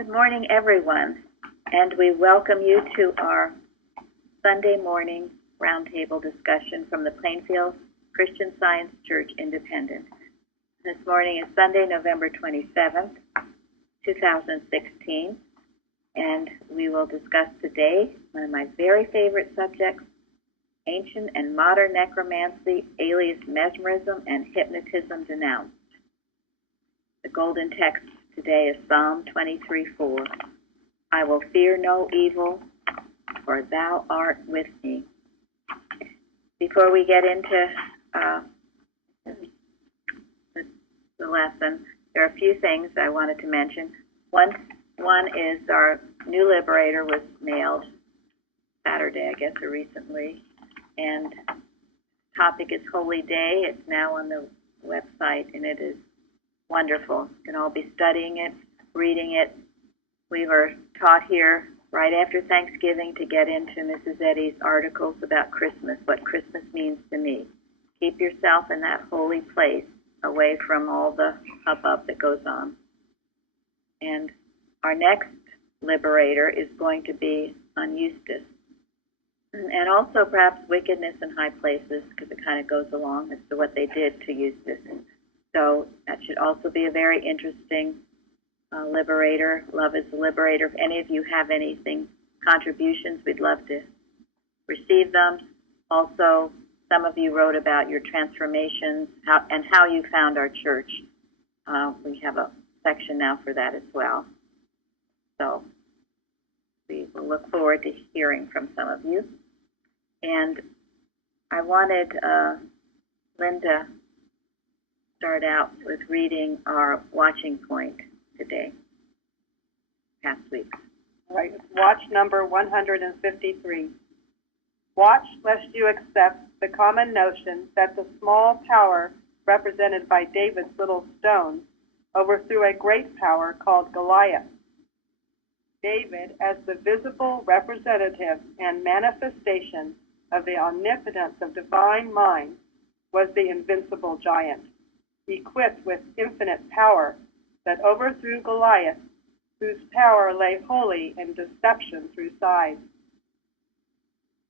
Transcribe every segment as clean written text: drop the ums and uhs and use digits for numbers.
Good morning, everyone, and we welcome you to our Sunday morning roundtable discussion from the Plainfield Christian Science Church Independent. This morning is Sunday, November 27th, 2016, and we will discuss today one of my very favorite subjects, ancient and modern necromancy, alias mesmerism, and hypnotism denounced. The golden text today is Psalm 23:4. I will fear no evil, for thou art with me. Before we get into the lesson, there are a few things I wanted to mention. One is our new liberator was mailed Saturday, I guess, or recently, and the topic is Holy Day. It's now on the website, and it is wonderful. You can all be studying it, reading it. We were taught here right after Thanksgiving to get into Mrs. Eddy's articles about Christmas, what Christmas means to me. Keep yourself in that holy place, away from all the hubbub that goes on. And our next liberator is going to be on Eustace. And also perhaps wickedness in high places, because it kind of goes along as to what they did to Eustace. So that should also be a very interesting liberator. Love is the liberator. If any of you have anything, contributions, we'd love to receive them. Also, some of you wrote about your transformations and how you found our church. We have a section now for that as well. So we will look forward to hearing from some of you. And I wanted Linda start out with reading our watching point today, past week. All right, it's watch number 153. Watch lest you accept the common notion that the small power represented by David's little stone overthrew a great power called Goliath. David, as the visible representative and manifestation of the omnipotence of divine mind, was the invincible giant, equipped with infinite power that overthrew Goliath, whose power lay wholly in deception through size.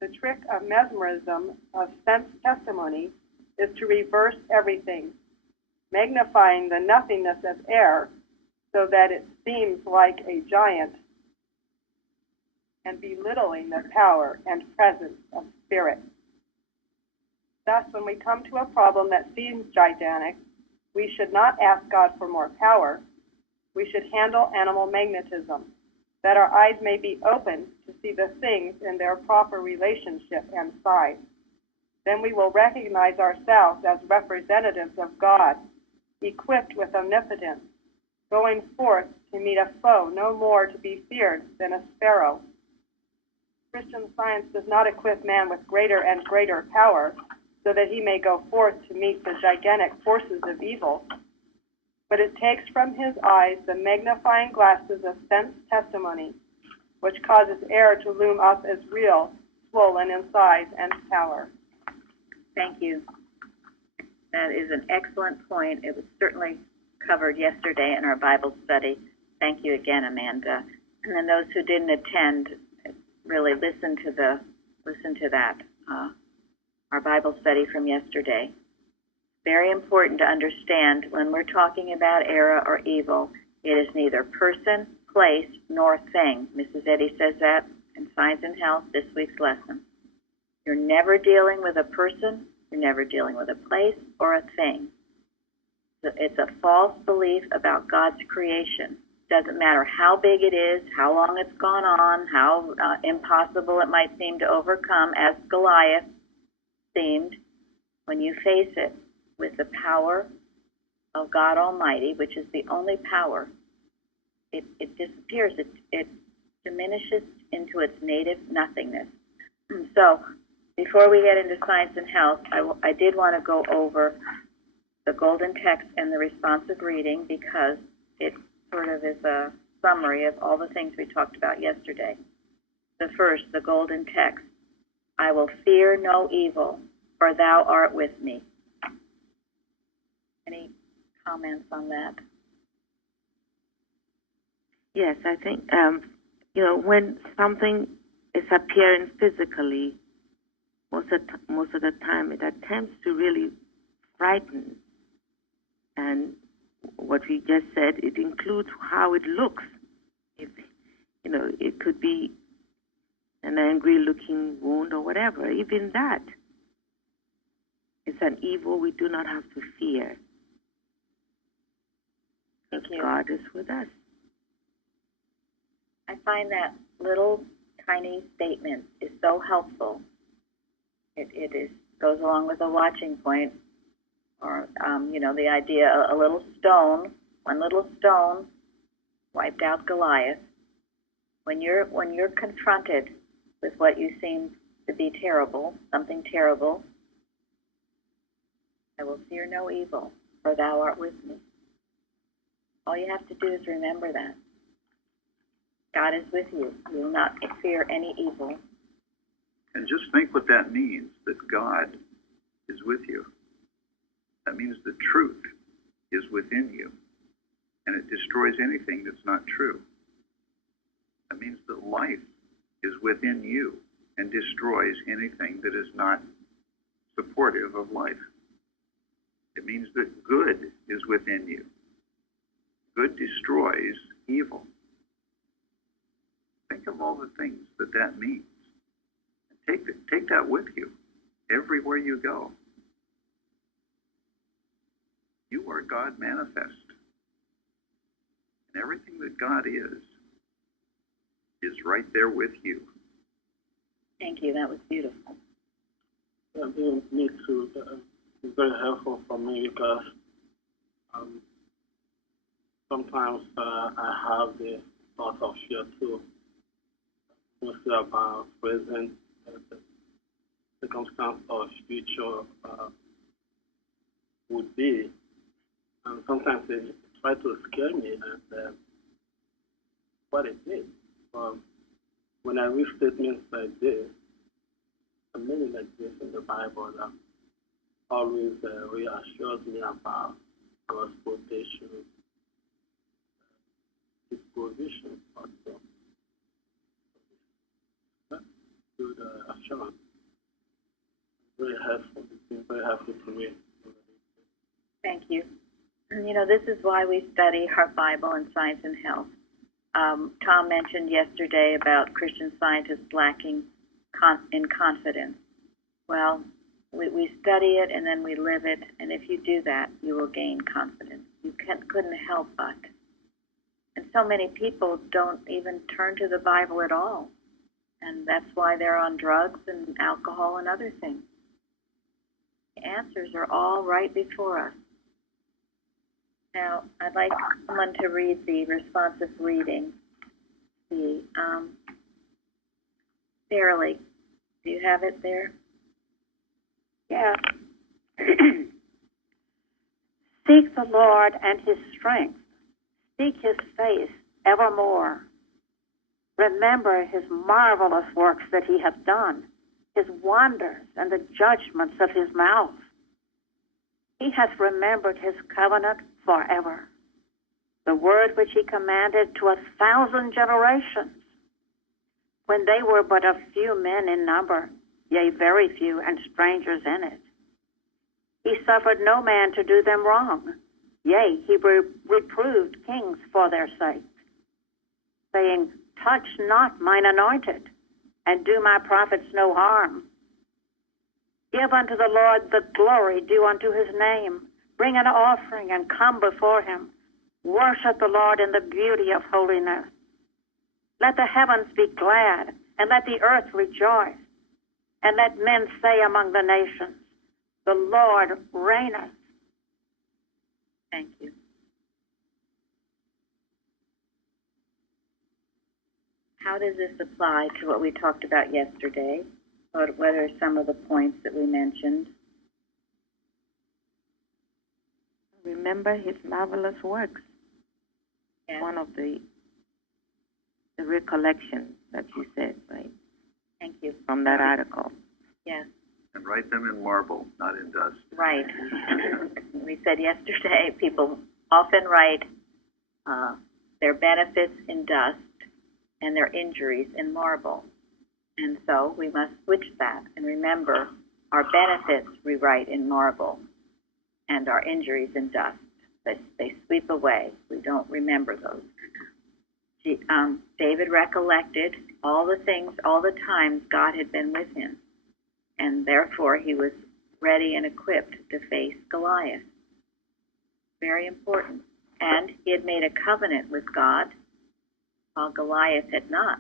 The trick of mesmerism, of sense testimony, is to reverse everything, magnifying the nothingness of air so that it seems like a giant, and belittling the power and presence of spirit. Thus, when we come to a problem that seems gigantic, we should not ask God for more power. We should handle animal magnetism, that our eyes may be open to see the things in their proper relationship and size. Then we will recognize ourselves as representatives of God, equipped with omnipotence, going forth to meet a foe no more to be feared than a sparrow. Christian Science does not equip man with greater and greater power so that he may go forth to meet the gigantic forces of evil, but it takes from his eyes the magnifying glasses of sense testimony, which causes air to loom up as real, swollen in size and power. Thank you. That is an excellent point. It was certainly covered yesterday in our Bible study. Thank you again, Amanda. And then those who didn't attend, really listen to that, our Bible study from yesterday. Very important to understand when we're talking about error or evil, it is neither person, place, nor thing. Mrs. Eddy says that in Science and Health, this week's lesson. You're never dealing with a person, you're never dealing with a place or a thing. It's a false belief about God's creation. Doesn't matter how big it is, how long it's gone on, how impossible it might seem to overcome, as Goliath seemed. When you face it with the power of God Almighty, which is the only power, it disappears. It diminishes into its native nothingness. So before we get into Science and Health, I did want to go over the golden text and the responsive reading, because it sort of is a summary of all the things we talked about yesterday. The first, the golden text. I will fear no evil, for thou art with me. Any comments on that? Yes, I think, when something is appearing physically, most of the time it attempts to really frighten. And what we just said, it includes how it looks. If, it could be an angry-looking wound or whatever. Even that is an evil we do not have to fear. Thank you. God is with us. I find that little tiny statement is so helpful. It is goes along with a watching point, or the idea a little stone, one little stone wiped out Goliath. When you're confronted with what you seem to be terrible, something terrible, I will fear no evil, for thou art with me. All you have to do is remember that. God is with you. You will not fear any evil. And just think what that means, that God is with you. That means the truth is within you, and it destroys anything that's not true. That means that life is within you and destroys anything that is not supportive of life. It means that good is within you. Good destroys evil. Think of all the things that means. Take that with you everywhere you go. You are God manifest. And everything that God is right there with you. Thank you. That was beautiful. Yeah, me too. It's very helpful for me because sometimes I have the thought of fear too, mostly about present circumstance or future would be. And sometimes they try to scare me, and what it is. When I read statements like this, many like this in the Bible, that always reassures me about God's protection, His provision also. That's good assurance. Very helpful. It's been very helpful to me. Thank you. This is why we study our Bible in Science and Health. Tom mentioned yesterday about Christian scientists lacking in confidence. Well, we study it and then we live it, and if you do that, you will gain confidence. You couldn't help but. And so many people don't even turn to the Bible at all, and that's why they're on drugs and alcohol and other things. The answers are all right before us. Now, I'd like someone to read the responsive reading. Fairly. Do you have it there? Yes. Seek the Lord and His strength. Seek His face evermore. Remember His marvelous works that He hath done, His wonders and the judgments of His mouth. He hath remembered His covenant forever, the word which He commanded to 1,000 generations, when they were but a few men in number, yea, very few, and strangers in it. He suffered no man to do them wrong. Yea, He reproved kings for their sake, saying, touch not mine anointed, and do my prophets no harm. Give unto the Lord the glory due unto His name. Bring an offering and come before Him. Worship the Lord in the beauty of holiness. Let the heavens be glad, and let the earth rejoice. And let men say among the nations, the Lord reigneth. Thank you. How does this apply to what we talked about yesterday? What are some of the points that we mentioned? Remember His marvelous works. Yes. One of the recollections that you said, right? Thank you. From that article. Yes. And write them in marble, not in dust. Right. We said yesterday people often write their benefits in dust and their injuries in marble. And so we must switch that and remember our benefits we write in marble and our injuries in dust. They sweep away. We don't remember those. David recollected all the things, all the times God had been with him, and therefore he was ready and equipped to face Goliath. Very important. And he had made a covenant with God, while Goliath had not.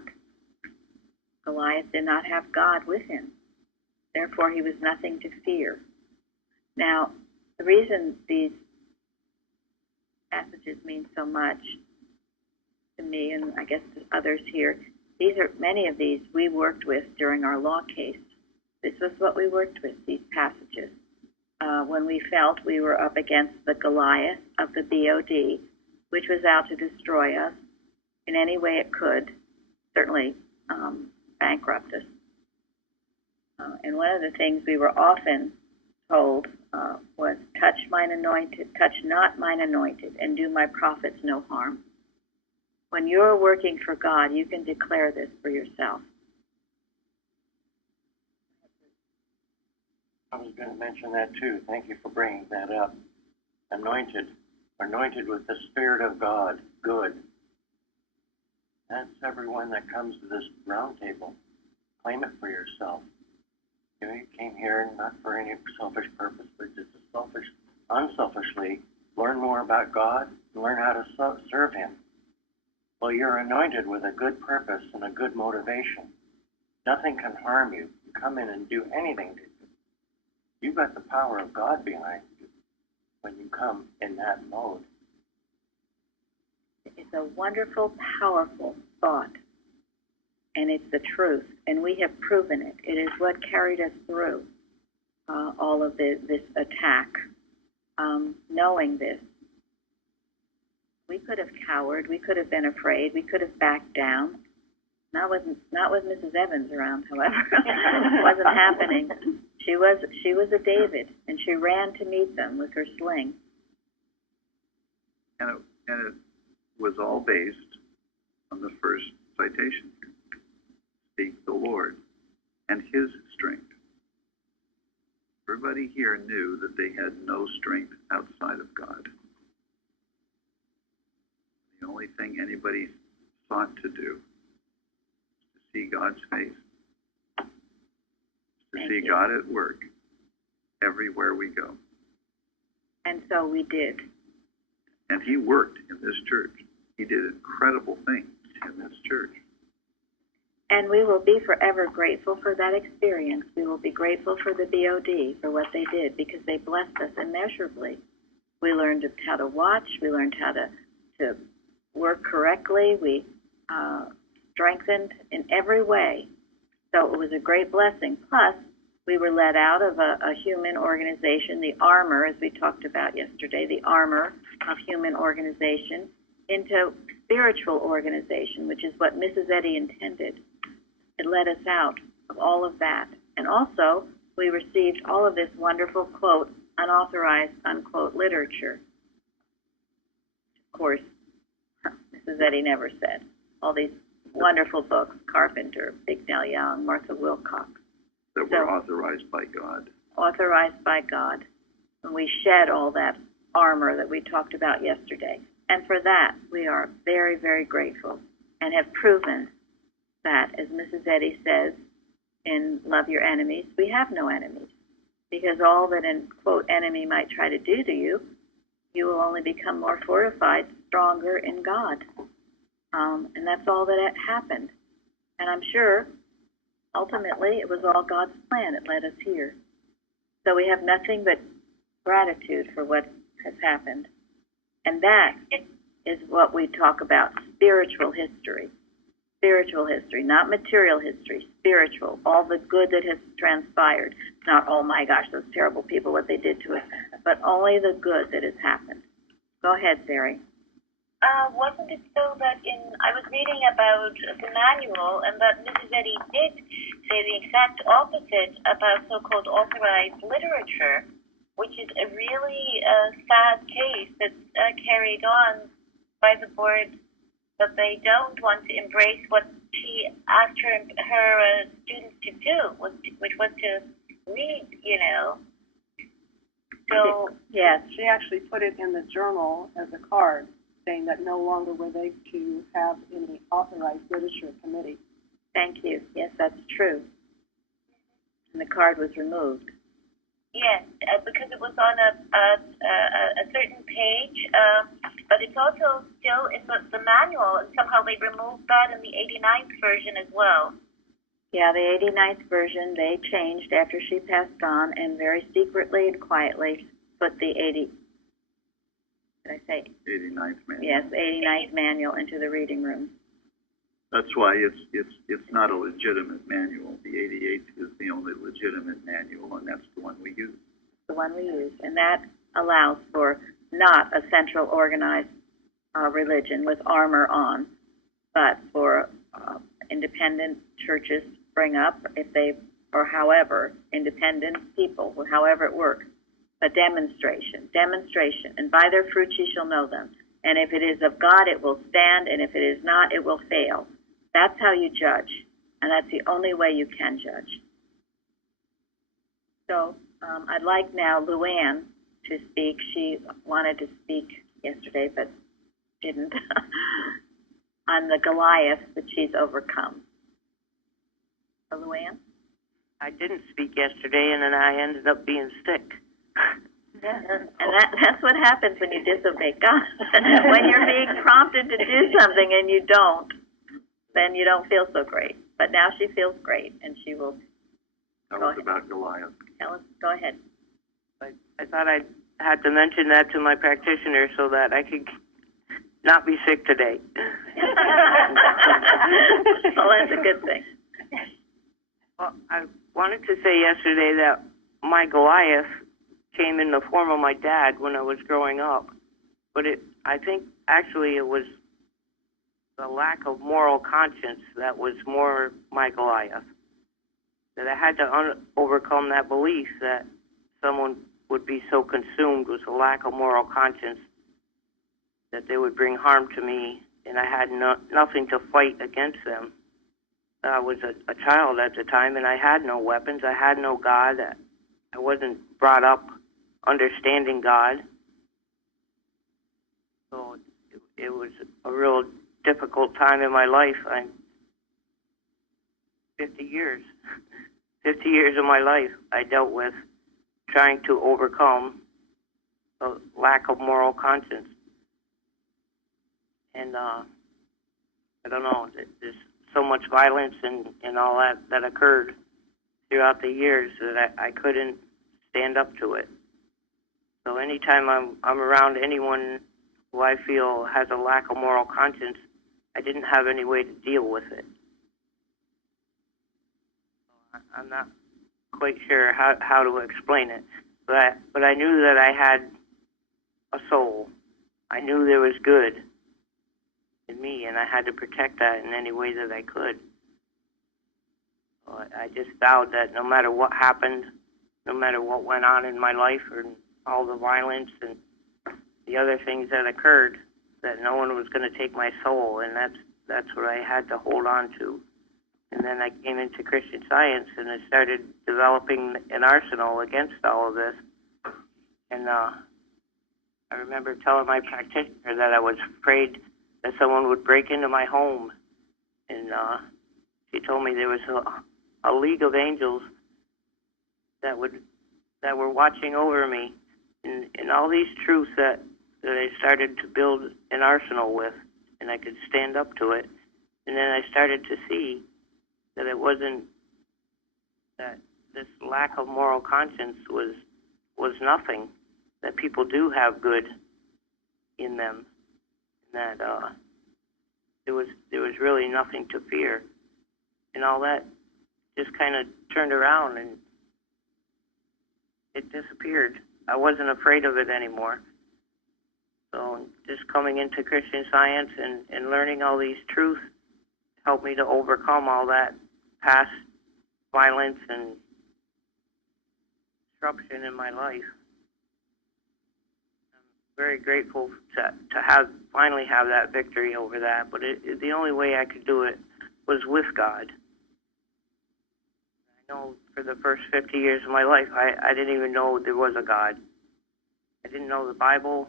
Goliath did not have God with him. Therefore, he was nothing to fear. Now, the reason these passages mean so much to me, and I guess to others here, many of these we worked with during our law case. This was what we worked with, these passages. When we felt we were up against the Goliath of the BOD, which was out to destroy us in any way it could, certainly bankrupt us. And one of the things we were often told was, touch not mine anointed, and do my prophets no harm. When you're working for God, you can declare this for yourself. I was going to mention that too. Thank you for bringing that up. Anointed with the Spirit of God, good. That's everyone that comes to this roundtable. Claim it for yourself. You know, you came here not for any selfish purpose, but just unselfishly learn more about God and learn how to serve Him. Well, you're anointed with a good purpose and a good motivation. Nothing can harm you. You come in and do anything to you. You've got the power of God behind you when you come in that mode. It's a wonderful, powerful thought, and it's the truth, and we have proven it. It is what carried us through all of this attack. Knowing this, we could have cowered, we could have been afraid, we could have backed down. Not with Mrs. Evans around, however. It wasn't happening. She was a David, and she ran to meet them with her sling. And it was all based on the first citation. Seek the Lord and His strength. Everybody here knew that they had no strength outside of God. The only thing anybody sought to do is to see God's face, to see God at work everywhere we go. And so we did. And He worked in this church. He did incredible things in this church. And we will be forever grateful for that experience. We will be grateful for the BOD, for what they did, because they blessed us immeasurably. We learned how to watch. We learned how to work correctly. We strengthened in every way. So it was a great blessing. Plus, we were let out of a human organization, the armor, as we talked about yesterday, the armor of human organization, into spiritual organization, which is what Mrs. Eddy intended. It let us out of all of that. And also, we received all of this wonderful, quote, unauthorized, unquote, literature. Of course, Mrs. Eddy never said. All these wonderful books, Carpenter, Bignell Young, Martha Wilcox. That were authorized by God. Authorized by God. And we shed all that armor that we talked about yesterday. And for that, we are very, very grateful and have proven that, as Mrs. Eddy says in Love Your Enemies, we have no enemies. Because all that an, quote, enemy might try to do to you, you will only become more fortified, stronger in God. And that's all that happened. And I'm sure, ultimately, it was all God's plan. It led us here. So we have nothing but gratitude for what has happened. And that is what we talk about, spiritual history. Spiritual history, not material history, spiritual, all the good that has transpired. Not, oh my gosh, those terrible people, what they did to us, but only the good that has happened. Go ahead, Sari. Wasn't it so that I was reading about the manual, and that Mrs. Eddy did say the exact opposite about so-called authorized literature, which is a really sad case that's carried on by the board but they don't want to embrace what she asked her students to do, which was to read, you know. So Yes, She actually put it in the journal as a card, saying that no longer were they to have any authorized literature committee. thank you. Yes, that's true. And the card was removed. yes, because it was on a certain page, but it's also still in the manual, and somehow they removed that in the 89th version as well. Yeah, the 89th version, they changed after she passed on, and very secretly and quietly put the 80, did I say? 89th manual. Yes, 89th manual into the reading room. That's why it's not a legitimate manual. The 88th is the only legitimate manual, and that's the one we use. The one we use, and that allows for not a central organized religion with armor on, but for independent churches spring up, if they, or however, independent people, however it works. A demonstration, and by their fruits ye shall know them. And if it is of God, it will stand, and if it is not, it will fail. That's how you judge, and that's the only way you can judge. So I'd like now Luann to speak. She wanted to speak yesterday, but didn't, on the Goliath that she's overcome. So Luann? I didn't speak yesterday, and then I ended up being sick. Yeah, and that's what happens when you disobey God. When you're being prompted to do something and you don't, then you don't feel so great. But now she feels great, and she will Tell us about Goliath. tell us. Go ahead. I thought I had to mention that to my practitioner so that I could not be sick today. Well, that's a good thing. Well, I wanted to say yesterday that my Goliath came in the form of my dad when I was growing up, but I think actually it was the lack of moral conscience that was more my Goliath. That I had to overcome that belief that someone would be so consumed with a lack of moral conscience that they would bring harm to me, and I had nothing to fight against them. I was a child at the time, and I had no weapons. I had no God. I wasn't brought up understanding God. So it was a real difficult time in my life. 50 years of my life I dealt with trying to overcome the lack of moral conscience. And I don't know, there's so much violence and all that occurred throughout the years that I couldn't stand up to it. So anytime I'm around anyone who I feel has a lack of moral conscience, I didn't have any way to deal with it. I'm not quite sure how to explain it, but I knew that I had a soul. I knew there was good in me, and I had to protect that in any way that I could. So I just vowed that no matter what happened, no matter what went on in my life, or all the violence and the other things that occurred, that no one was going to take my soul, and that's what I had to hold on to. And then I came into Christian Science, and I started developing an arsenal against all of this. And I remember telling my practitioner that I was afraid that someone would break into my home. And she told me there was a league of angels that were watching over me, and all these truths that I started to build an arsenal with, and I could stand up to it. And then I started to see that it wasn't, that this lack of moral conscience was nothing, that people do have good in them, and that there was really nothing to fear. And all that just kind of turned around and it disappeared. I wasn't afraid of it anymore. So just coming into Christian Science and learning all these truths helped me to overcome all that past violence and disruption in my life. I'm very grateful to have finally have that victory over that. But the only way I could do it was with God. I know for the first 50 years of my life, I didn't even know there was a God. I didn't know the Bible.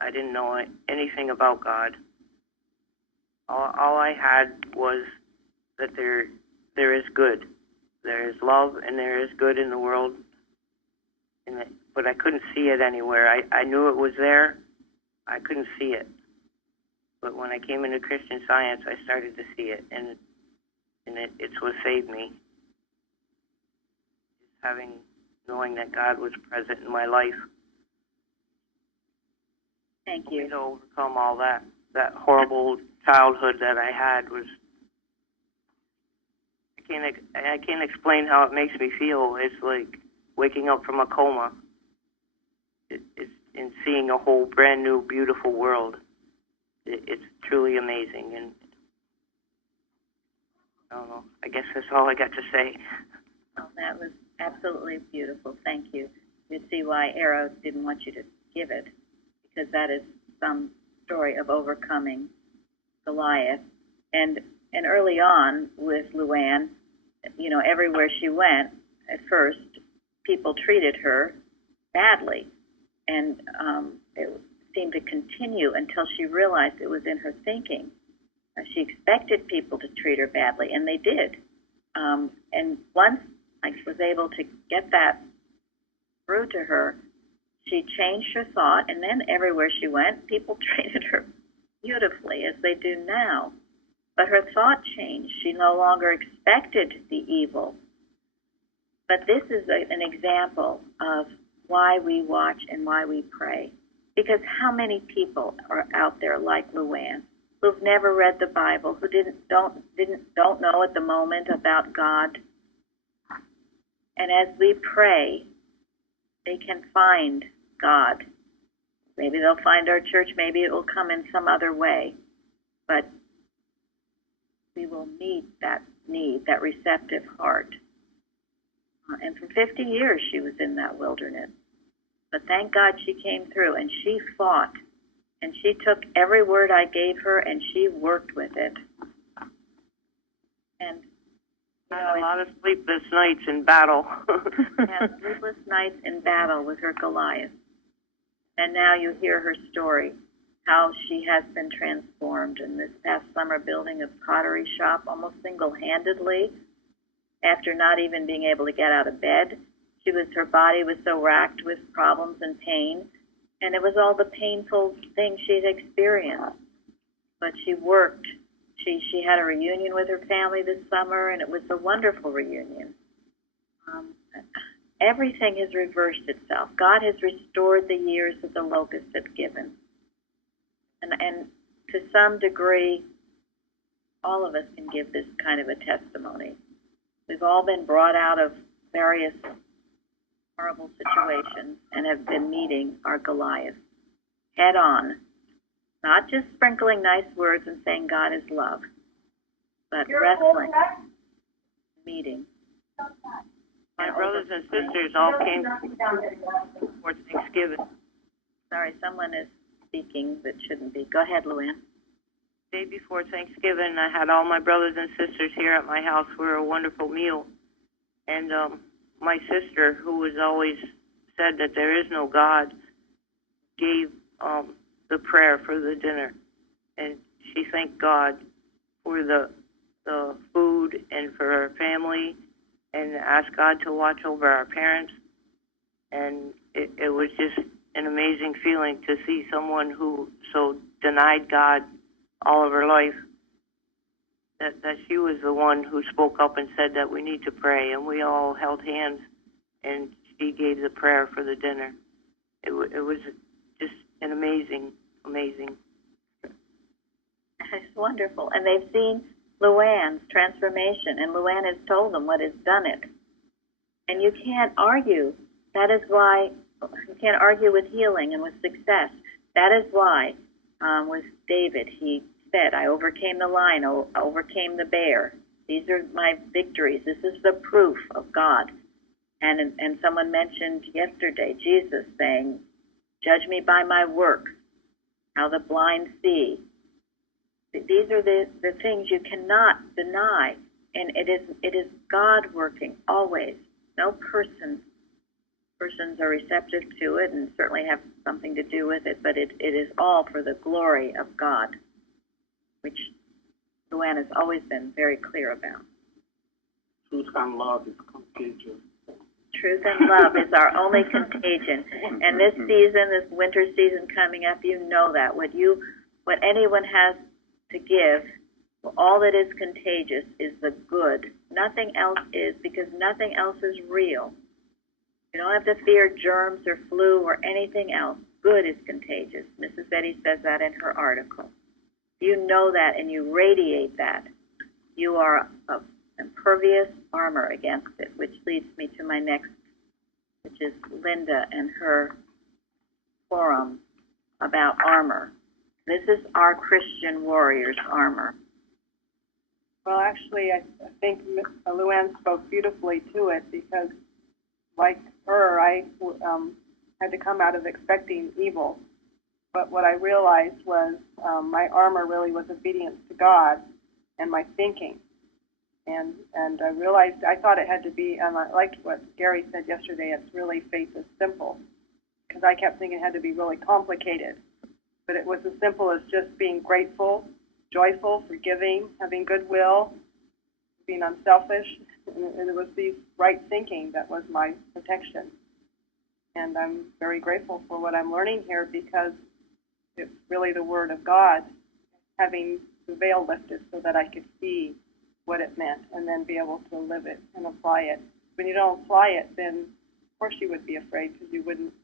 I didn't know anything about God. All I had was that there is good. There is love and there is good in the world. But I couldn't see it anywhere. I knew it was there. I couldn't see it. But when I came into Christian Science, I started to see it, and it's what saved me. Just knowing that God was present in my life. Thank you. To overcome all that horrible childhood that I had was. I can't explain how it makes me feel. It's like waking up from a coma. It's and seeing a whole brand new, beautiful world. It's truly amazing, and I don't know. I guess that's all I got to say. Oh, that was absolutely beautiful. Thank you. You'd see why Arrow didn't want you to give it, because that is some story of overcoming Goliath. And early on with Luann, everywhere she went, at first, people treated her badly. And it seemed to continue until she realized it was in her thinking. She expected people to treat her badly, and they did. And once I was able to get that through to her, she changed her thought, and then everywhere she went, people treated her beautifully, as they do now. But her thought changed. She no longer expected the evil. But this is an example of why we watch and why we pray. Because how many people are out there like Luann, who've never read the Bible, who don't know at the moment about God, and as we pray, they can find God. Maybe they'll find our church. Maybe it will come in some other way, but we will meet that need, that receptive heart. And for 50 years, she was in that wilderness. But thank God she came through, and she fought. And she took every word I gave her, and she worked with it. And had a lot of sleepless nights in battle. had sleepless nights in battle with her Goliath. And now you hear her story, how she has been transformed in this past summer, building a pottery shop almost single-handedly, after not even being able to get out of bed. Her body was so racked with problems and pain, and it was all the painful things she'd experienced. But she worked. She had a reunion with her family this summer, and it was a wonderful reunion. Everything has reversed itself. God has restored the years that the locust had given. And to some degree, all of us can give this kind of a testimony. We've all been brought out of various horrible situations and have been meeting our Goliath head on, not just sprinkling nice words and saying God is love, but wrestling, meeting. My brothers and sisters all came for Thanksgiving. Sorry, someone is speaking that shouldn't be. Go ahead, Luann. The day before Thanksgiving, I had all my brothers and sisters here at my house for a wonderful meal. And my sister, who has always said that there is no God, gave the prayer for the dinner. And she thanked God for the food and for her family, and asked God to watch over our parents. And it was just an amazing feeling to see someone who so denied God all of her life, that she was the one who spoke up and said that we need to pray, and we all held hands, and she gave the prayer for the dinner. It was just an amazing. It's wonderful. And they've seen Luann's transformation, and Luann has told them what has done it. And you can't argue. That is why you can't argue with healing and with success. That is why with David, he said, I overcame the lion, I overcame the bear. These are my victories. This is the proof of God. And someone mentioned yesterday Jesus saying, Judge me by my works, how the blind see. These are the things you cannot deny, and it is God working always. No persons are receptive to it and certainly have something to do with it, but it is all for the glory of God, which Luann has always been very clear about. Truth and love is contagious. Truth and love is our only contagion. And this season, this winter season coming up, you know that. What anyone has to give, all that is contagious is the good. Nothing else is, because nothing else is real. You don't have to fear germs or flu or anything else. Good is contagious. Mrs. Betty says that in her article. You know that and you radiate that. You are an impervious armor against it, which leads me to my next, which is Linda and her forum about armor. This is our Christian warriors' armor. Well, actually, I think Luann spoke beautifully to it, because like her, I had to come out of expecting evil. But what I realized was my armor really was obedience to God and my thinking. And I realized, I thought it had to be, and I liked what Gary said yesterday, it's really faith is simple. Because I kept thinking it had to be really complicated. But it was as simple as just being grateful, joyful, forgiving, having goodwill, being unselfish. And it was the right thinking that was my protection. And I'm very grateful for what I'm learning here, because it's really the Word of God, having the veil lifted so that I could see what it meant and then be able to live it and apply it. When you don't apply it, then of course you would be afraid, because you wouldn't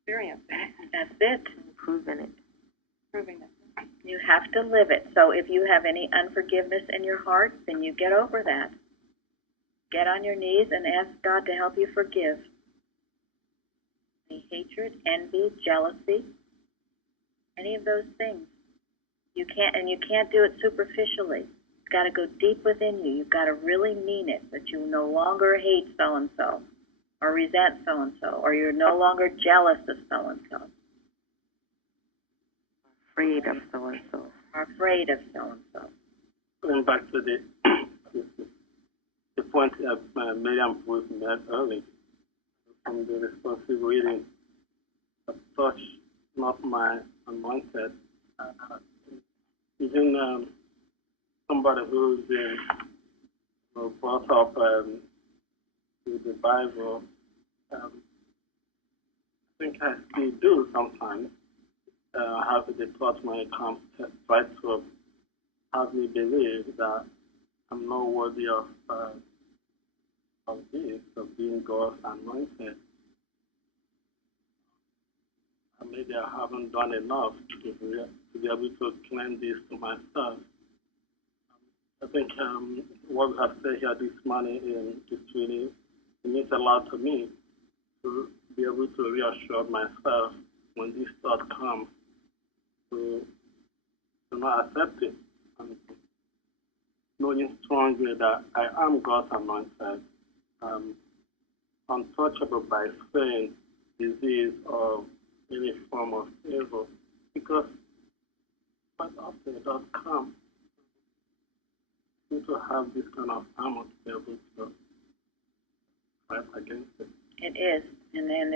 experience it. That's it. Proving it. Proving it. You have to live it. So if you have any unforgiveness in your heart, then you get over that. Get on your knees and ask God to help you forgive. Any hatred, envy, jealousy, any of those things. You can't do it superficially. It's got to go deep within you. You've got to really mean it, that you no longer hate so-and-so or resent so-and-so, or you're no longer jealous of so-and-so. Afraid of so-and-so. Or afraid of so-and-so. Going back to the point Miriam was made earlier, from the responsive reading, a touch not my anointed. Even somebody who's brought up with the Bible, I think I still do sometimes have the thought when it comes to try to have me believe that I'm not worthy of this, of being God's anointed. And maybe I haven't done enough to be able to claim this to myself. I think what we have said here this morning in this training, it means a lot to me to be able to reassure myself when this thought comes, to not accept it, and knowing strongly that I am God's anointed, untouchable by sin, disease, or any form of evil, because quite often it does come. You need to have this kind of armor to be able to fight against it. It is, and then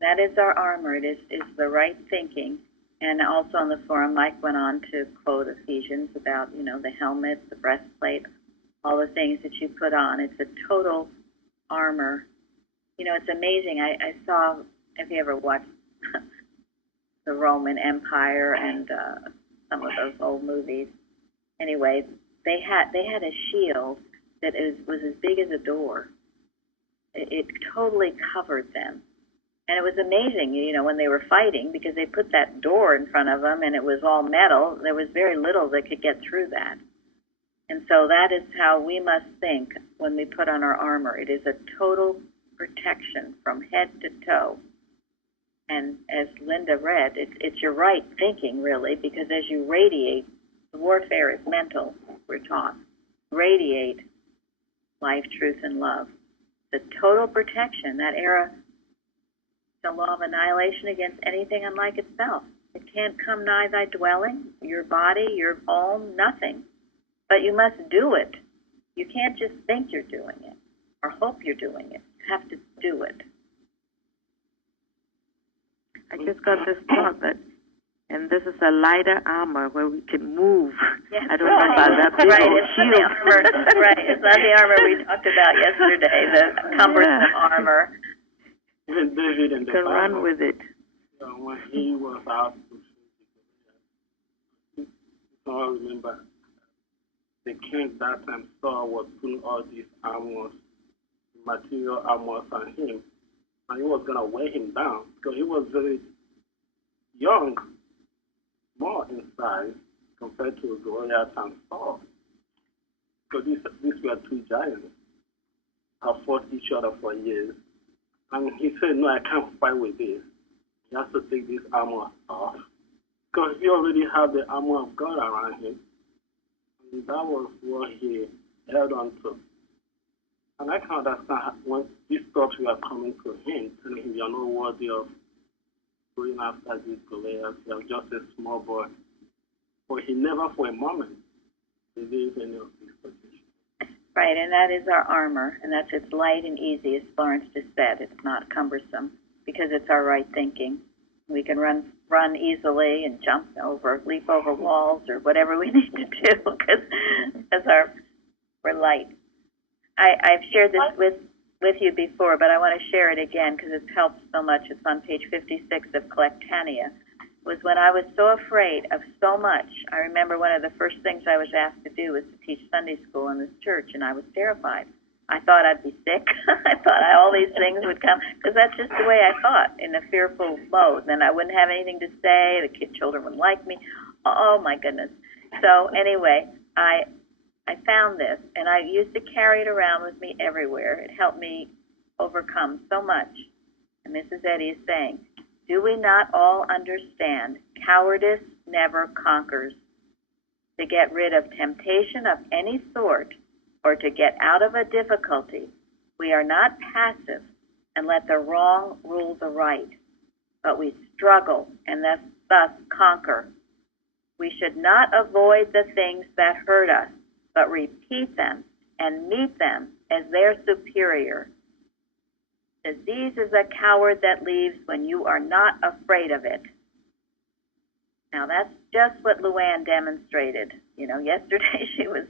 that is our armor. It is the right thinking. And also on the forum, Mike went on to quote Ephesians about, the helmet, the breastplate, all the things that you put on. It's a total armor. It's amazing. I saw, have you ever watched the Roman Empire and some of those old movies? Anyway, they had a shield that was as big as a door. It totally covered them. And it was amazing, when they were fighting, because they put that door in front of them and it was all metal. There was very little that could get through that. And so that is how we must think when we put on our armor. It is a total protection from head to toe. And as Linda read, it's your right thinking, really, because as you radiate, the warfare is mental, we're taught. Radiate life, truth, and love. The total protection, that era The law of annihilation against anything unlike itself. It can't come nigh thy dwelling, your body, your home, nothing. But you must do it. You can't just think you're doing it or hope you're doing it. You have to do it. I just got this thought that, and this is a lighter armor where we can move. Yes, I don't know about that big right. old It's not shield. the armor. Right. It's not the armor we talked about yesterday. The cumbersome armor. Even David in the You can run Bible, with it. when he was out to I remember the king that time Saul was putting all these armors, material armors on him, and he was gonna weigh him down because he was very young, small in size compared to Goliath and Saul. So these were two giants have fought each other for years. And he said, no, I can't fight with this. He has to take this armor off. Because he already had the armor of God around him. And that was what he held on to. And I can understand when these thoughts were coming to him, telling him, you're not worthy of going after this Goliath. You're just a small boy. But he never for a moment believed any of these positions. Right, and that is our armor, and that's it's light and easy, as Florence just said. It's not cumbersome because it's our right thinking. We can run easily and jump over, leap over walls, or whatever we need to do because we're light. I've shared this with you before, but I want to share it again because it's helped so much. It's on page 56 of Collectania. Was when I was so afraid of so much. I remember one of the first things I was asked to do was to teach Sunday school in this church, and I was terrified. I thought I'd be sick. I thought all these things would come, because that's just the way I thought, in a fearful mode. Then I wouldn't have anything to say. The children wouldn't like me. Oh, my goodness. So anyway, I found this, and I used to carry it around with me everywhere. It helped me overcome so much. And Mrs. Eddy is saying, do we not all understand cowardice never conquers? To get rid of temptation of any sort or to get out of a difficulty, we are not passive and let the wrong rule the right, but we struggle and thus conquer. We should not avoid the things that hurt us, but repeat them and meet them as their superior. Disease is a coward that leaves when you are not afraid of it. Now that's just what Luann demonstrated. Yesterday she was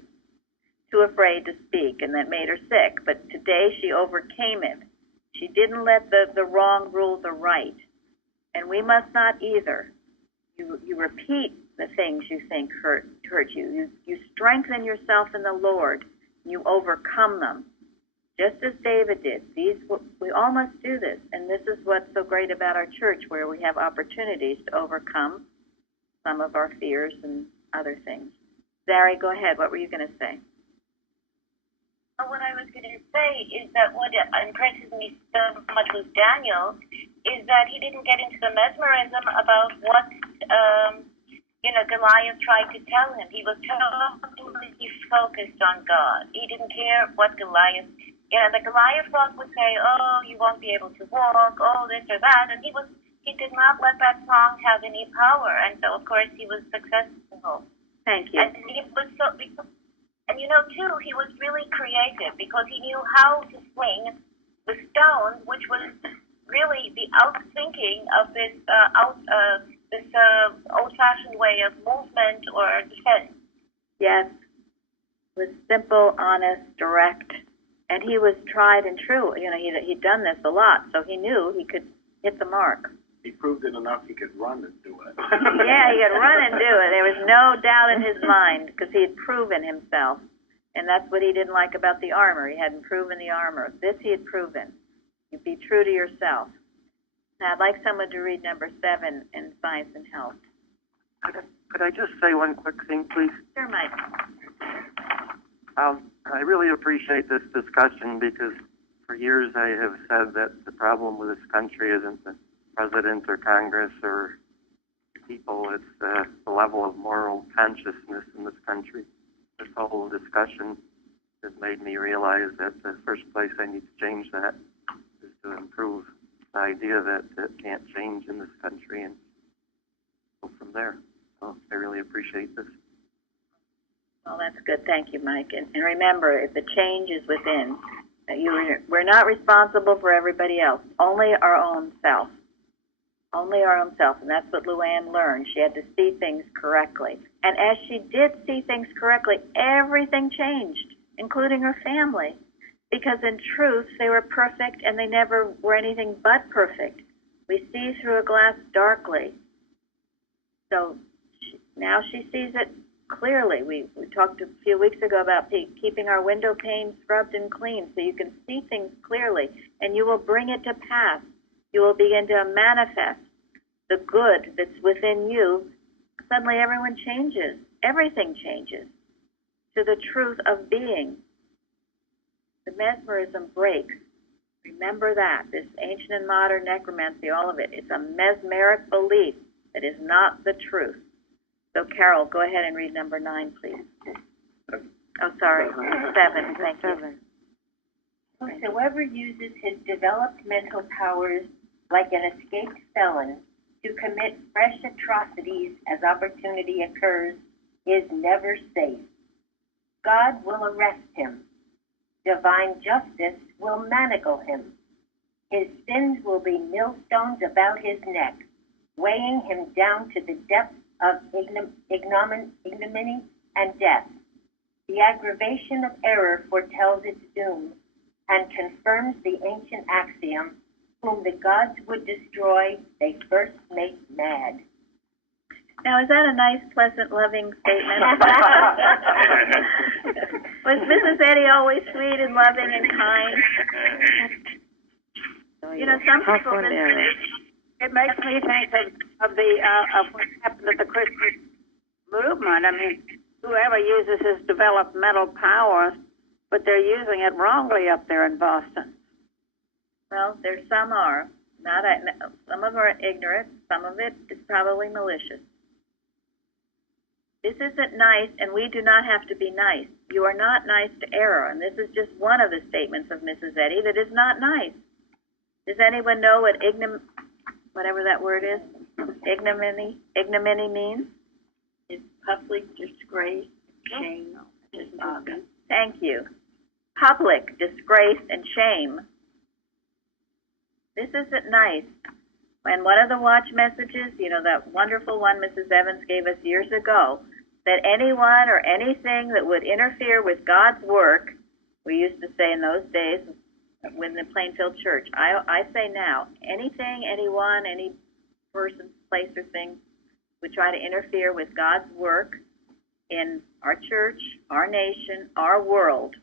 too afraid to speak, and that made her sick. But today she overcame it. She didn't let the wrong rule the right. And we must not either. You repeat the things you think hurt you. You strengthen yourself in the Lord. You overcome them. Just as David did. We all must do this, and this is what's so great about our church, where we have opportunities to overcome some of our fears and other things. Zari, go ahead. What were you going to say? What I was going to say is that what impresses me so much with Daniel is that he didn't get into the mesmerism about what Goliath tried to tell him. He was totally focused on God. He didn't care what Goliath. The Goliath thought would say, oh, you won't be able to walk, oh, this or that, and he did not let that song have any power, and so, of course, he was successful. Thank you. And he was too, he was really creative, because he knew how to swing the stone, which was really the outthinking of this old-fashioned way of movement or defense. Yes. It was simple, honest, direct. And he was tried and true. He'd done this a lot, so he knew he could hit the mark. He proved it enough he could run and do it. Yeah, he could run and do it. There was no doubt in his mind, because he had proven himself. And that's what he didn't like about the armor. He hadn't proven the armor. This he had proven. You be true to yourself. Now, I'd like someone to read number 7 in Science and Health. Could I just say one quick thing, please? Sure, Mike. I really appreciate this discussion because for years I have said that the problem with this country isn't the president or Congress or people, it's the level of moral consciousness in this country. This whole discussion has made me realize that the first place I need to change that is to improve idea that it can't change in this country and go from there. So I really appreciate this. Well, that's good. Thank you, Mike. And remember, if the change is within, we're not responsible for everybody else, only our own self. Only our own self. And that's what Luann learned. She had to see things correctly. And as she did see things correctly, everything changed, including her family. Because in truth, they were perfect and they never were anything but perfect. We see through a glass darkly. So now she sees it clearly. We talked a few weeks ago about keeping our window panes scrubbed and clean so you can see things clearly, and you will bring it to pass. You will begin to manifest the good that's within you. Suddenly everyone changes. Everything changes to the truth of being. The mesmerism breaks. Remember that. This ancient and modern necromancy, all of it, it's a mesmeric belief that is not the truth. So, Carol, go ahead and read number 9, please. Oh, sorry, 7. Thank you. Whosoever uses his developed mental powers like an escaped felon to commit fresh atrocities as opportunity occurs is never safe. God will arrest him. Divine justice will manacle him. His sins will be millstones about his neck, weighing him down to the depths of ignominy and death. The aggravation of error foretells its doom and confirms the ancient axiom, whom the gods would destroy, they first make mad. Now, is that a nice, pleasant, loving statement? Was Mrs. Eddy always sweet and loving and kind? You know, some people... It makes me think of what happened to the Christian movement. I mean, whoever uses his developmental powers, but they're using it wrongly up there in Boston. Well, some are. Some of them are ignorant. Some of it is probably malicious. This isn't nice, and we do not have to be nice. You are not nice to error, and this is just one of the statements of Mrs. Eddy that is not nice. Does anyone know what whatever that word is, ignominy means? It's public disgrace, shame, dishonor. Thank you. Public disgrace and shame. This isn't nice. And one of the watch messages, you know, that wonderful one Mrs. Evans gave us years ago, that anyone or anything that would interfere with God's work, we used to say in those days, when the Plainfield Church, I say now, anything, anyone, any person, place, or thing would try to interfere with God's work in our church, our nation, our world,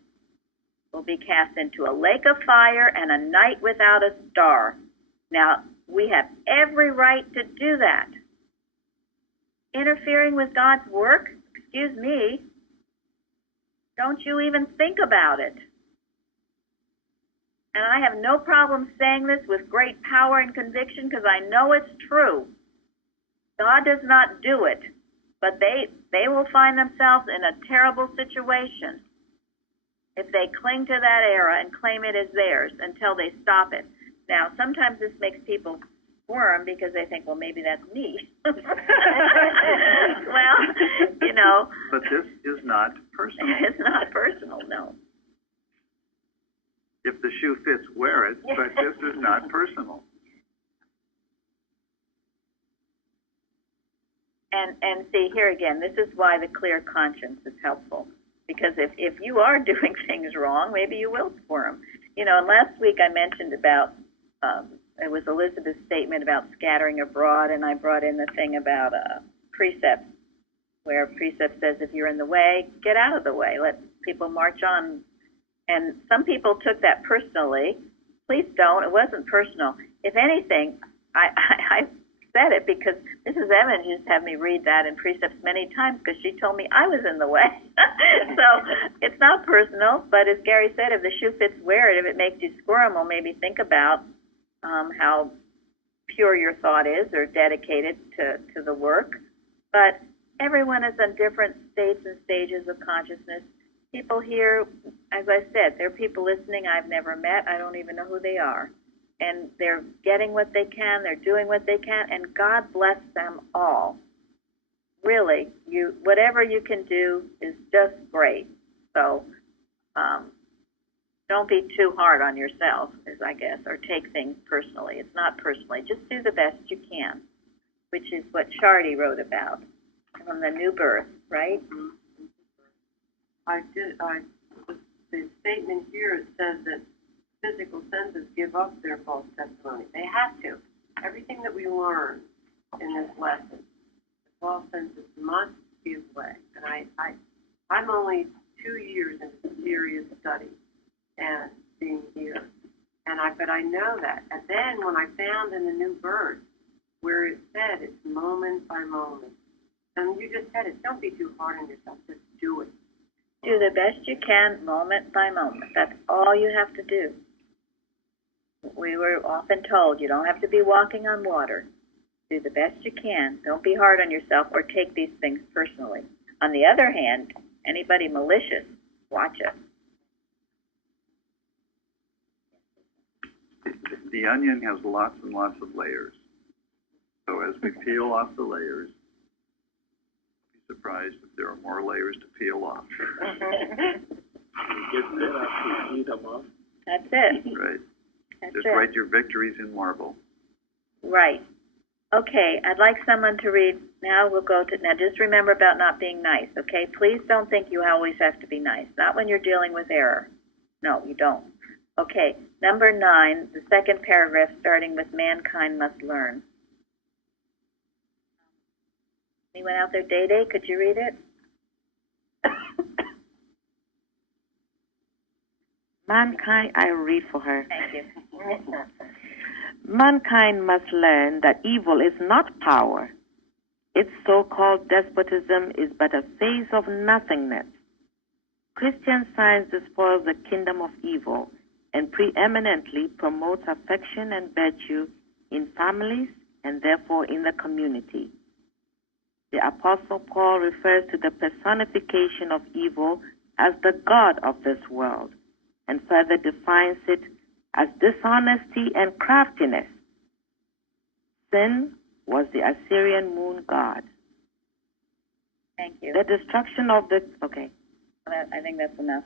will be cast into a lake of fire and a night without a star. Now, we have every right to do that. Interfering with God's work? Excuse me. Don't you even think about it. And I have no problem saying this with great power and conviction because I know it's true. God does not do it, but they will find themselves in a terrible situation if they cling to that era and claim it as theirs until they stop it. Now, sometimes this makes people squirm because they think, well, maybe that's me. Well, you know. But this is not personal. It's not personal, no. If the shoe fits, wear it, but this is not personal. And see, here again, this is why the clear conscience is helpful. Because if you are doing things wrong, maybe you will squirm. You know, and last week I mentioned about, it was Elizabeth's statement about scattering abroad, and I brought in the thing about precepts, where precept says if you're in the way, get out of the way. Let people march on. And some people took that personally. Please don't. It wasn't personal. If anything, I said it because Mrs. Evans used to have me read that in precepts many times because she told me I was in the way. So it's not personal, but as Gary said, if the shoe fits, wear it. If it makes you squirm, well, maybe think about how pure your thought is or dedicated to the work. But everyone is in different states and stages of consciousness. People here, as I said, there are people listening I've never met. I don't even know who they are. and they're getting what they can, they're doing what they can, and God bless them all. Really, whatever you can do is just great. So, don't be too hard on yourself, I guess, or take things personally. It's not personally. Just do the best you can, which is what Shardy wrote about from the new birth, right? The statement here, it says that physical senses give up their false testimony. They have to. Everything that we learn in this lesson, the false senses must give way. And I'm only 2 years into serious study and being here. But I know that. And then when I found in the new birth where it said it's moment by moment, and you just said it, don't be too hard on yourself, just do it. Do the best you can, moment by moment. That's all you have to do. We were often told you don't have to be walking on water. Do the best you can. Don't be hard on yourself or take these things personally. On the other hand, anybody malicious, watch it. The onion has lots and lots of layers. So as we peel off the layers, be surprised if there are more layers to peel off. You get better to eat them off. That's it. Right. That's Just it. write your victories in marble. Right. Okay, I'd like someone to read. Now just remember about not being nice, okay? Please don't think you always have to be nice. Not when you're dealing with error. No, you don't. Okay, number 9, the second paragraph starting with mankind must learn. Anyone out there? Day, could you read it? Mankind, I read for her. Thank you. Mankind must learn that evil is not power. Its so-called despotism is but a phase of nothingness. Christian Science despoils the kingdom of evil and preeminently promotes affection and virtue in families and therefore in the community. The Apostle Paul refers to the personification of evil as the god of this world and further defines it as dishonesty and craftiness. Sin was the Assyrian moon god. Thank you. The destruction of the... Okay. I think that's enough.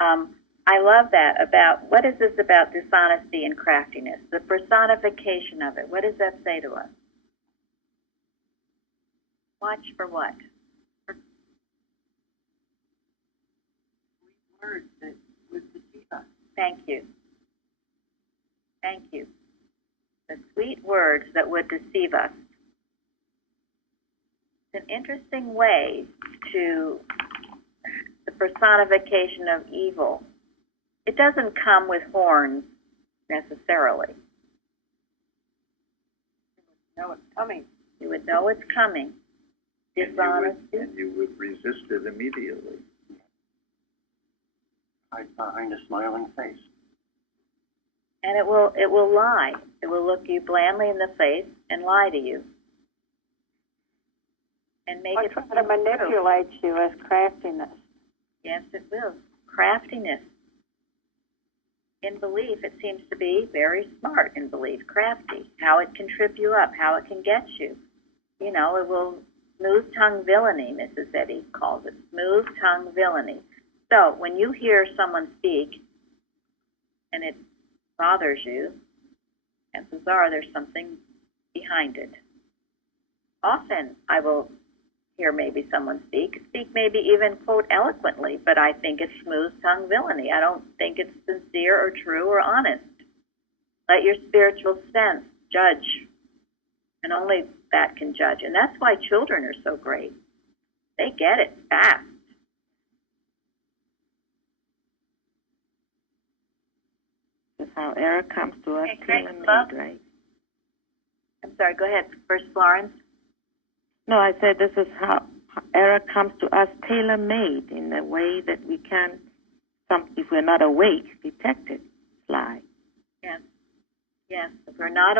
I love that about, what is this about dishonesty and craftiness? The personification of it. What does that say to us? Watch for what? Words that would deceive us. Thank you. Thank you. The sweet words that would deceive us. It's an interesting way to the personification of evil. It doesn't come with horns necessarily. You know it's coming. You would know it's coming. Dishonesty. And you would resist it immediately. Hide behind a smiling face. And it will lie. It will look you blandly in the face and lie to you. And make Or it try to seem true. manipulate you as craftiness. Yes, it will. Craftiness. In belief, it seems to be very smart in belief, crafty. How it can trip you up, how it can get you. You know, it will smooth-tongued villainy, Mrs. Eddy calls it, smooth-tongued villainy. So when you hear someone speak and it bothers you, chances are there's something behind it. Often I will hear maybe someone speak maybe even, quote, eloquently, but I think it's smooth-tongued villainy. I don't think it's sincere or true or honest. Let your spiritual sense judge, and only that can judge. And that's why children are so great. They get it fast. That's how error comes to us, Okay, great. tailor-made, right? I'm sorry, go ahead. First, Florence. No, I said this is how error comes to us tailor-made in a way that we can, if we're not awake, detect it, fly. Yes. Yes. If we are not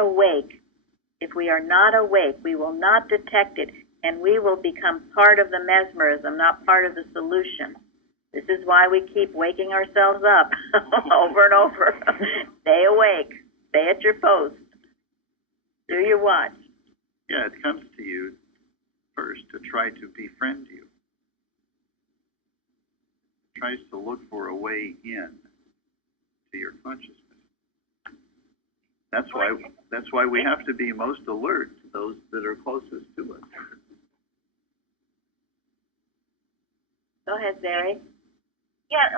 awake, we will not detect it, and we will become part of the mesmerism, not part of the solution. This is why we keep waking ourselves up over and over. Stay awake. Stay at your post. Do your watch. Yeah, it comes to you first to try to befriend you. It tries to look for a way in to your consciousness. That's why we have to be most alert to those that are closest to us. Go ahead, Zeri. Yeah,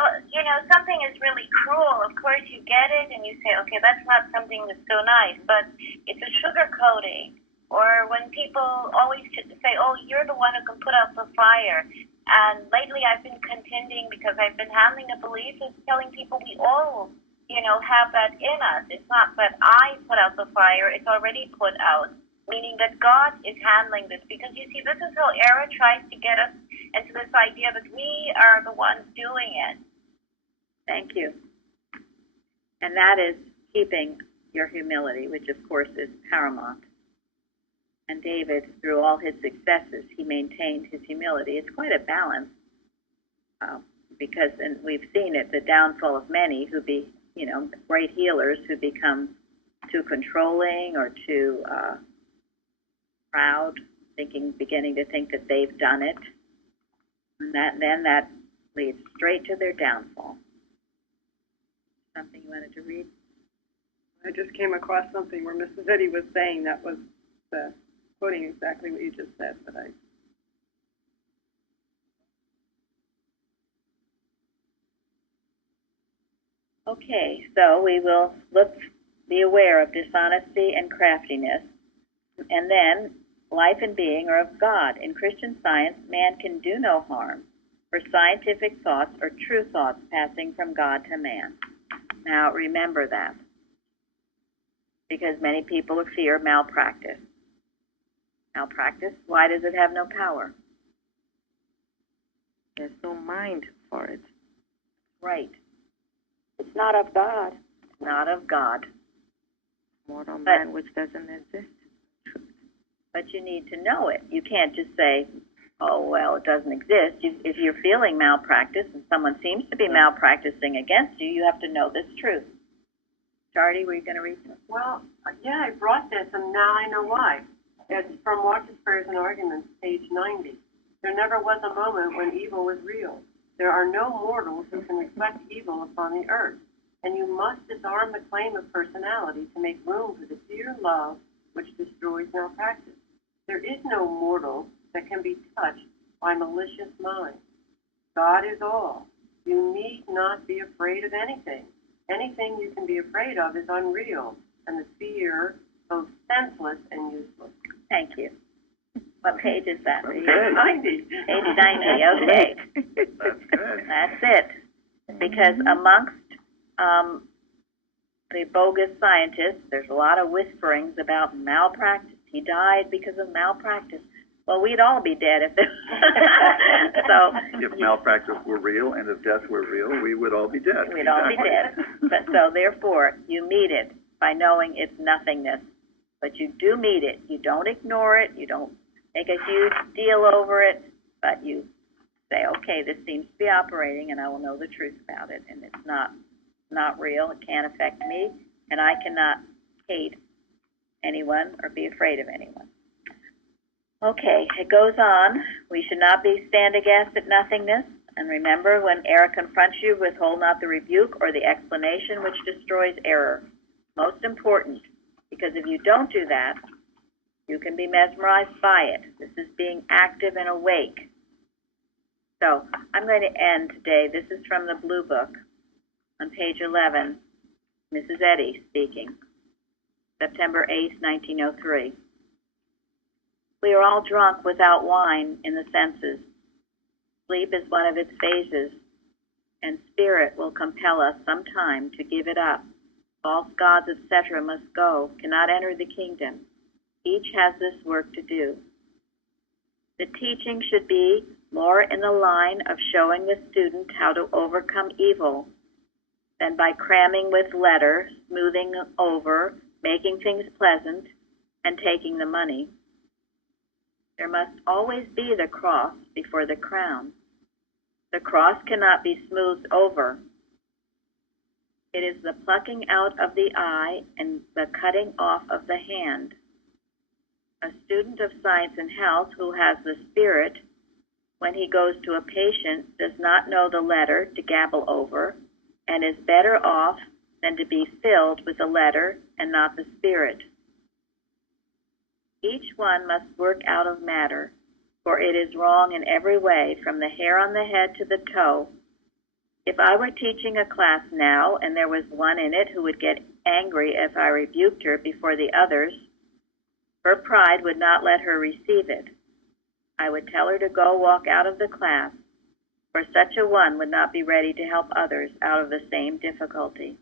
something is really cruel. Of course, you get it and you say, okay, that's not something that's so nice, but it's a sugar coating. Or when people always say, oh, you're the one who can put out the fire. And lately I've been contending, because I've been handling a belief, is telling people we all, have that in us. It's not that I put out the fire, it's already put out. Meaning that God is handling this. Because you see, this is how error tries to get us into this idea that we are the ones doing it. Thank you. And that is keeping your humility, which of course is paramount. And David, through all his successes, he maintained his humility. It's quite a balance, because, and we've seen it, the downfall of many who be, great healers who become too controlling or too proud, beginning to think that they've done it. And that leads straight to their downfall. Something you wanted to read? I just came across something where Mrs. Eddy was saying that was quoting exactly what you just said, but Okay, so we will be aware of dishonesty and craftiness, and then life and being are of God. In Christian Science, man can do no harm, for scientific thoughts are true thoughts passing from God to man. Now, remember that, because many people fear malpractice. Malpractice, why does it have no power? There's no mind for it. Right. It's not of God. Not of God. Mortal mind which doesn't exist. But you need to know it. You can't just say, oh, well, it doesn't exist. If you're feeling malpractice and someone seems to be malpracticing against you, you have to know this truth. Chardy, were you going to read this? Well, yeah, I brought this, and now I know why. It's from Watch's Prayers and Arguments, page 90. There never was a moment when evil was real. There are no mortals who can reflect evil upon the earth, and you must disarm the claim of personality to make room for the dear love which destroys malpractice. There is no mortal that can be touched by malicious minds. God is all. You need not be afraid of anything. Anything you can be afraid of is unreal, and the fear both senseless and useless. Thank you. What page is that? Okay. 90. Page 90, okay. That's good. That's it. Because amongst the bogus scientists, there's a lot of whisperings about malpractice. He died because of malpractice. Well, we'd all be dead if there so if malpractice were real and if death were real, we would all be dead. We'd all be dead. But so therefore, you meet it by knowing it's nothingness. But you do meet it. You don't ignore it. You don't make a huge deal over it. But you say, okay, this seems to be operating, and I will know the truth about it. And it's not real. It can't affect me, and I cannot hate anyone or be afraid of anyone. Okay, it goes on. We should not stand aghast at nothingness. And remember, when error confronts you, withhold not the rebuke or the explanation which destroys error. Most important, because if you don't do that, you can be mesmerized by it. This is being active and awake. So I'm going to end today. This is from the Blue Book on page 11, Mrs. Eddy speaking, September 8, 1903. We are all drunk without wine in the senses. Sleep is one of its phases, and spirit will compel us sometime to give it up. False gods, etc. must go, cannot enter the kingdom. Each has this work to do. The teaching should be more in the line of showing the student how to overcome evil than by cramming with letter, smoothing over, making things pleasant, and taking the money. There must always be the cross before the crown. The cross cannot be smoothed over. It is the plucking out of the eye and the cutting off of the hand. A student of science and health who has the spirit, when he goes to a patient, does not know the letter to gabble over, and is better off than to be filled with the letter and not the spirit. Each one must work out of matter, for it is wrong in every way, from the hair on the head to the toe. If I were teaching a class now, and there was one in it who would get angry if I rebuked her before the others, her pride would not let her receive it. I would tell her to go walk out of the class, for such a one would not be ready to help others out of the same difficulty.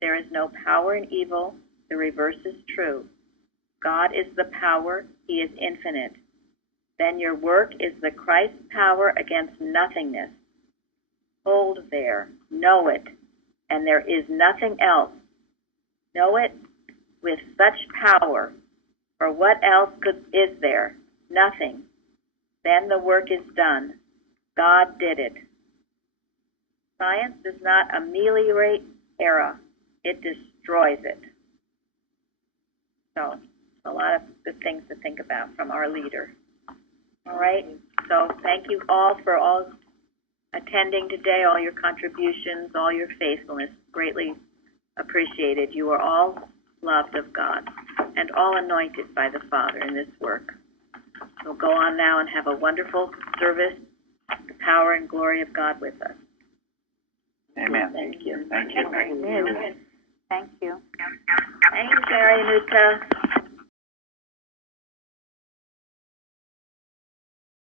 There is no power in evil, the reverse is true. God is the power, he is infinite. Then your work is the Christ's power against nothingness. Hold there, know it, and there is nothing else. Know it with such power, for what else is there? Nothing. Then the work is done. God did it. Science does not ameliorate error, it destroys it. So, a lot of good things to think about from our leader. All right, so thank you all for all attending today, all your contributions, all your faithfulness, greatly appreciated. You are all loved of God and all anointed by the Father in this work. So go on now and have a wonderful service, the power and glory of God with us. Amen. Thank you. Thank you. Amen. Thank you. Thanks, Mary Nuta.